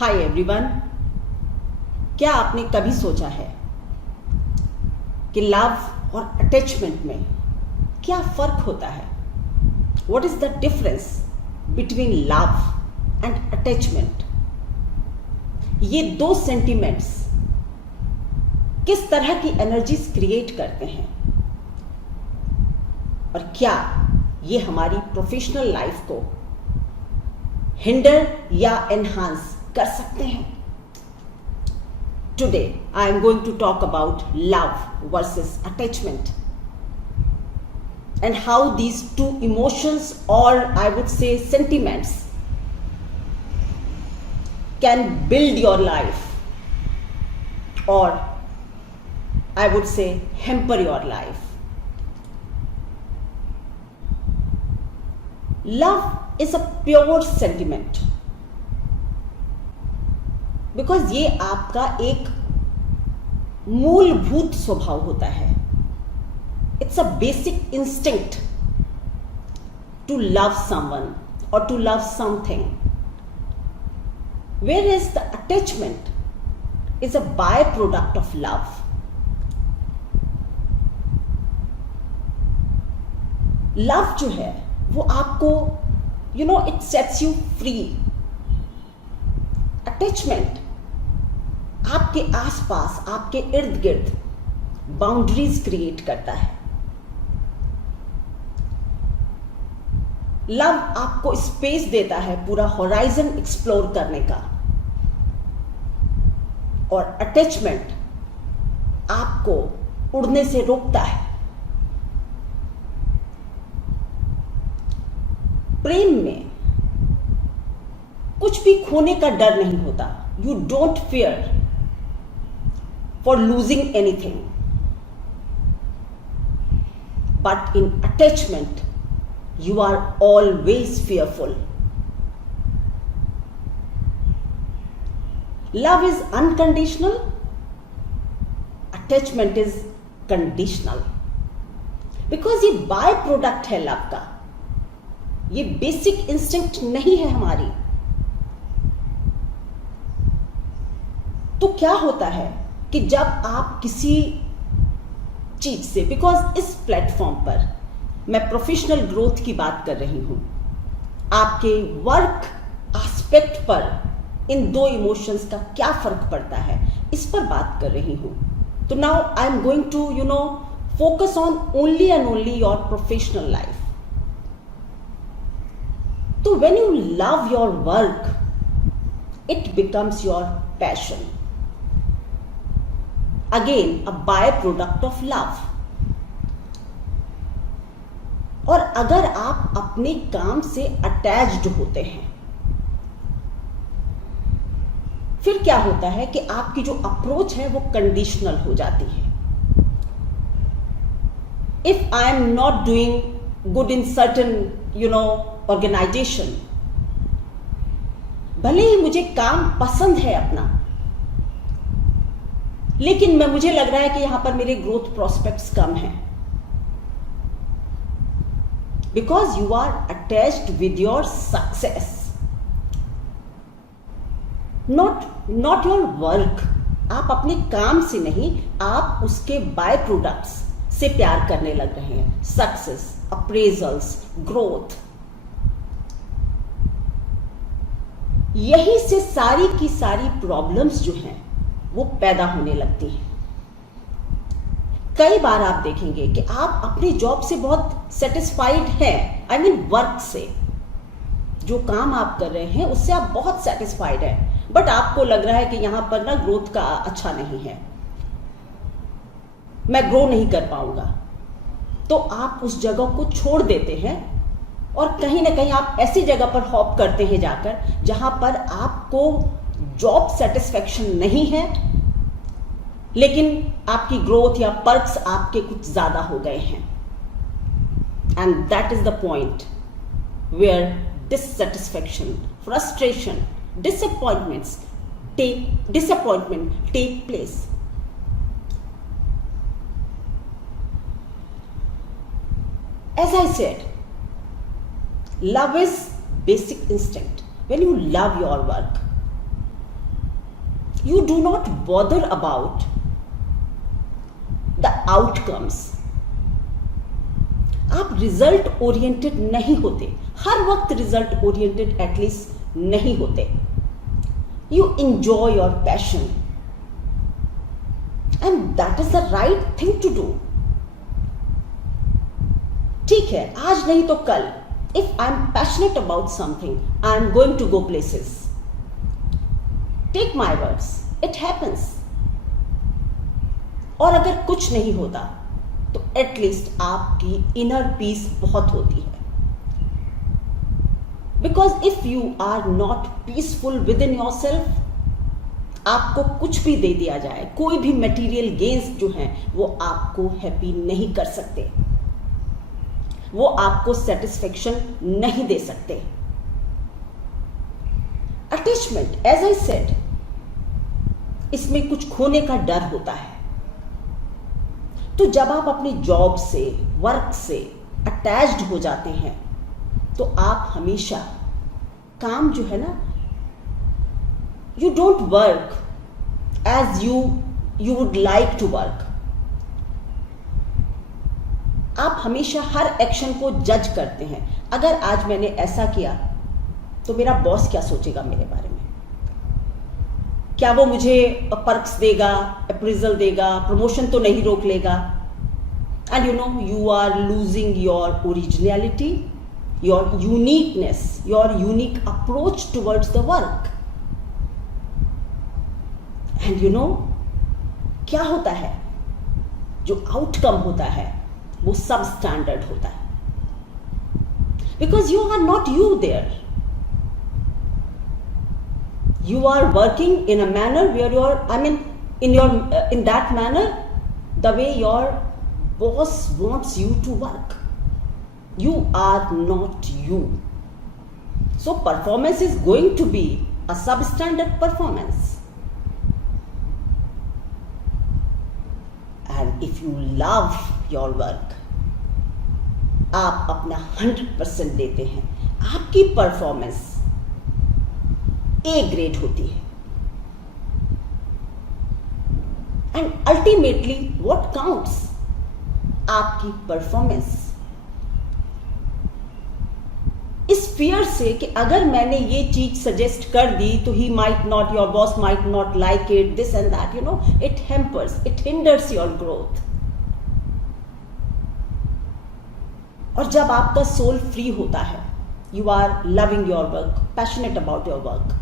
Hi everyone, क्या आपने कभी सोचा है कि लव और अटैचमेंट में क्या फर्क होता है? What is the difference between love and attachment? ये दो सेंटिमेंट्स किस तरह की एनर्जीज क्रिएट करते हैं और क्या ये हमारी प्रोफेशनल लाइफ को हिंडर या एनहांस कर सकते हैं? Today I am going to talk about love versus attachment and how these two emotions, or I would say sentiments, can build your life or I would say hamper your life. Love is a pure sentiment because ये आपका एक मूलभूत स्वभाव होता है. It's a basic instinct to love someone और to love something, where is the attachment is a byproduct of love. Love जो है वो आपको it sets you free. Attachment आपके आसपास, आपके इर्द गिर्द बाउंड्रीज क्रिएट करता है. लव आपको स्पेस देता है पूरा होराइजन एक्सप्लोर करने का, और अटैचमेंट आपको उड़ने से रोकता है. प्रेम में कुछ भी खोने का डर नहीं होता. You don't fear for losing anything. But in attachment you are always fearful. Love is unconditional, attachment is conditional. Because ये बाय प्रोडक्ट है लव का, ये बेसिक इंस्टिंक्ट नहीं है हमारी. तो क्या होता है कि जब आप किसी चीज से, बिकॉज इस प्लेटफॉर्म पर मैं प्रोफेशनल ग्रोथ की बात कर रही हूं, आपके वर्क एस्पेक्ट पर इन दो इमोशंस का क्या फर्क पड़ता है इस पर बात कर रही हूं. तो now I am going to focus on only and only your professional life. तो when you love your work, it becomes your passion. Again, a byproduct of love. और अगर आप अपने काम से अटैच्ड होते हैं, फिर क्या होता है कि आपकी जो अप्रोच है वो कंडीशनल हो जाती है. If I am not doing good in certain organisation, भले ही मुझे काम पसंद है अपना, लेकिन मुझे लग रहा है कि यहां पर मेरे ग्रोथ प्रोस्पेक्ट्स कम हैं, because you are attached with your success, not your work. आप अपने काम से नहीं, आप उसके बाय प्रोडक्ट्स से प्यार करने लग रहे हैं. सक्सेस, अप्रेजल्स, ग्रोथ, यही से सारी की सारी प्रॉब्लम्स जो हैं वो पैदा होने लगती हैं. कई बार आप देखेंगे कि आप अपनी जॉब से बहुत सेटिस्फाइड हैं, आई मीन वर्क से, जो काम आप कर रहे हैं उससे आप बहुत सेटिस्फाइड हैं, बट आपको लग रहा है कि यहां पर ना ग्रोथ का अच्छा नहीं है, मैं ग्रो नहीं कर पाऊंगा. तो आप उस जगह को छोड़ देते हैं और कहीं ना कहीं आप ऐसी जगह पर हॉप करते हैं जाकर जहां पर आपको जॉब सेटिस्फैक्शन नहीं है, लेकिन आपकी ग्रोथ या पर्क्स आपके कुछ ज्यादा हो गए हैं. And that is the point where dissatisfaction, frustration, disappointment take place. As I said, love is basic instinct. When you love your work, You do not bother about the outcomes. आप result oriented नहीं होते, हर वक्त result oriented at least नहीं होते. You enjoy your passion, and that is the right thing to do. ठीक है, आज नहीं तो कल, if I am passionate about something, I am going to go places. Take my words, it happens. और अगर कुछ नहीं होता तो एटलीस्ट आपकी इनर पीस बहुत होती है. Because if you are not peaceful within yourself, आपको कुछ भी दे दिया जाए, कोई भी मटेरियल गेन्स जो हैं वो आपको हैप्पी नहीं कर सकते, वो आपको सेटिस्फेक्शन नहीं दे सकते. अटैचमेंट, एज आई सेड, इसमें कुछ खोने का डर होता है. तो जब आप अपनी जॉब से, वर्क से अटैच्ड हो जाते हैं तो आप हमेशा काम जो है ना, you don't work as you would like to work. आप हमेशा हर एक्शन को जज करते हैं. अगर आज मैंने ऐसा किया तो मेरा बॉस क्या सोचेगा मेरे बारे में, क्या वो मुझे पर्क्स देगा, अप्रेजल देगा, प्रमोशन तो नहीं रोक लेगा. And you know, you are losing your originality, your uniqueness, your unique approach towards the work. And you know क्या होता है, जो आउटकम होता है वो सब स्टैंडर्ड होता है. Because you are not you there. You are working in a manner where in that manner, the way your boss wants you to work. You are not you. So performance is going to be a substandard performance. And if you love your work, आप अपना 100% देते हैं, आपकी performance A grade होती है. And ultimately what counts, आपकी performance. इस fear से कि अगर मैंने ये चीज सजेस्ट कर दी तो he might not, your boss might not like it, this and that, you know, it hampers, it hinders your growth. और जब आपका सोल फ्री होता है, you are loving your work, passionate about your work,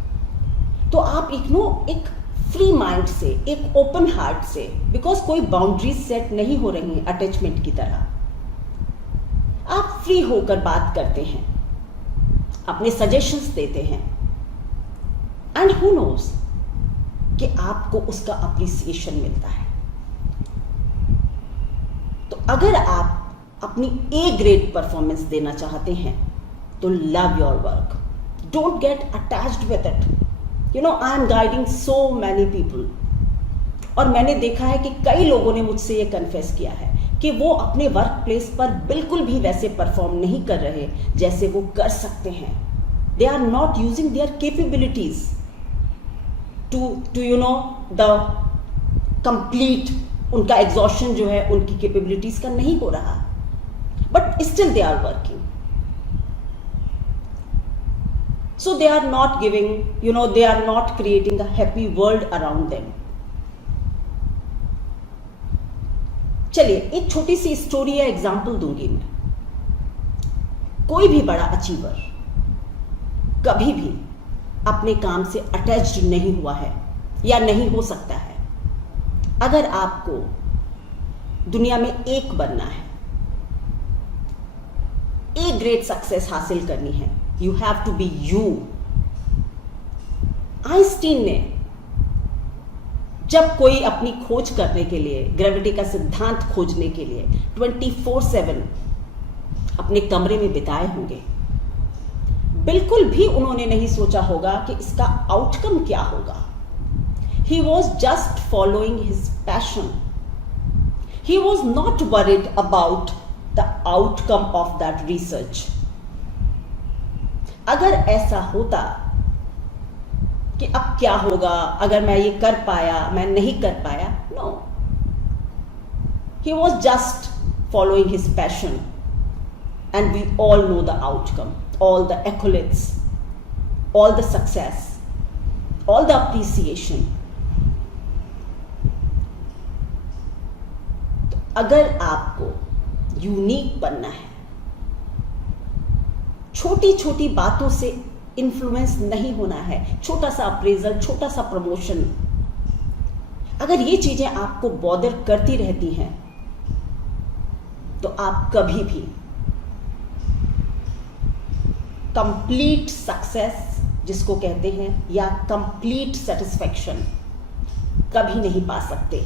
तो आप एक free mind से, एक ओपन हार्ट से, बिकॉज कोई बाउंड्रीज सेट नहीं हो रही है अटैचमेंट की तरह, आप फ्री होकर बात करते हैं, अपने सजेशंस देते हैं. एंड हु नोज कि आपको उसका अप्रिसिएशन मिलता है. तो अगर आप अपनी ए ग्रेड परफॉर्मेंस देना चाहते हैं तो love your work, don't get attached with it. You know, I am guiding so many people, और मैंने देखा है कि कई लोगों ने मुझसे ये कन्फेस किया है कि वो अपने वर्क प्लेस पर बिल्कुल भी वैसे परफॉर्म नहीं कर रहे जैसे वो कर सकते हैं. They are not using their capabilities to you know the complete, उनका एग्जॉशन जो है उनकी कैपेबिलिटीज का नहीं हो रहा, but still they are working. So they are not giving, you know, they are not creating a happy world around them. चलिए एक छोटी सी स्टोरी या एग्जाम्पल दूंगी मैं. कोई भी बड़ा अचीवर कभी भी अपने काम से अटैच्ड नहीं हुआ है या नहीं हो सकता है. अगर आपको दुनिया में एक बनना है, एक ग्रेट सक्सेस हासिल करनी है, you have to be you. Einstein ने जब कोई अपनी खोज करने के लिए, ग्रेविटी का सिद्धांत खोजने के लिए 24/7 अपने कमरे में बिताए होंगे, बिल्कुल भी उन्होंने नहीं सोचा होगा कि इसका आउटकम क्या होगा. He was just following his passion. He was not worried about the outcome of that research. अगर ऐसा होता कि अब क्या होगा अगर मैं ये कर पाया, मैं नहीं कर पाया. No, he was just following his passion, and we all know the outcome, all the accolades, all the success, all the appreciation. तो अगर आपको यूनिक बनना है, छोटी छोटी बातों से इन्फ्लुएंस नहीं होना है, छोटा सा अप्रेजल, छोटा सा प्रमोशन, अगर ये चीजें आपको बॉदर करती रहती हैं तो आप कभी भी कंप्लीट सक्सेस जिसको कहते हैं या कंप्लीट सेटिस्फैक्शन कभी नहीं पा सकते.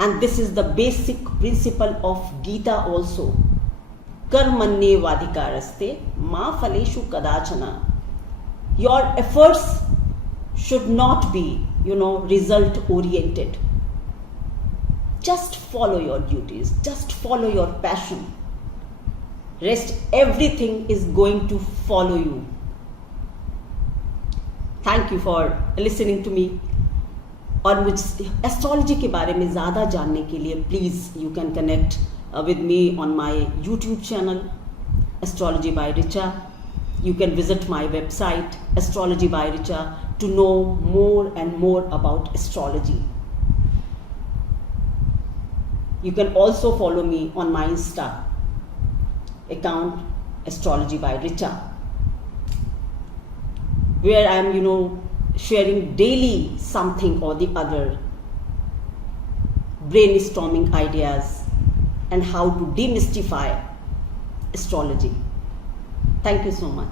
And this is the basic principle of Gita also. कर्मण्येवाधिकारस्ते मा फलेषु कदाचन. Your efforts should not be result oriented. Just follow your duties, just follow your passion. Rest, everything is going to follow you. Thank you for listening to me. और मुझ astrology के बारे में ज़्यादा जानने के लिए please you can connect with me on my YouTube channel, Astrology by Richa. You can visit my website, Astrology by Richa, to know more and more about astrology. You can also follow me on my Insta account, Astrology by Richa, where I am, sharing daily something or the other, brainstorming ideas and how to demystify astrology. Thank you so much.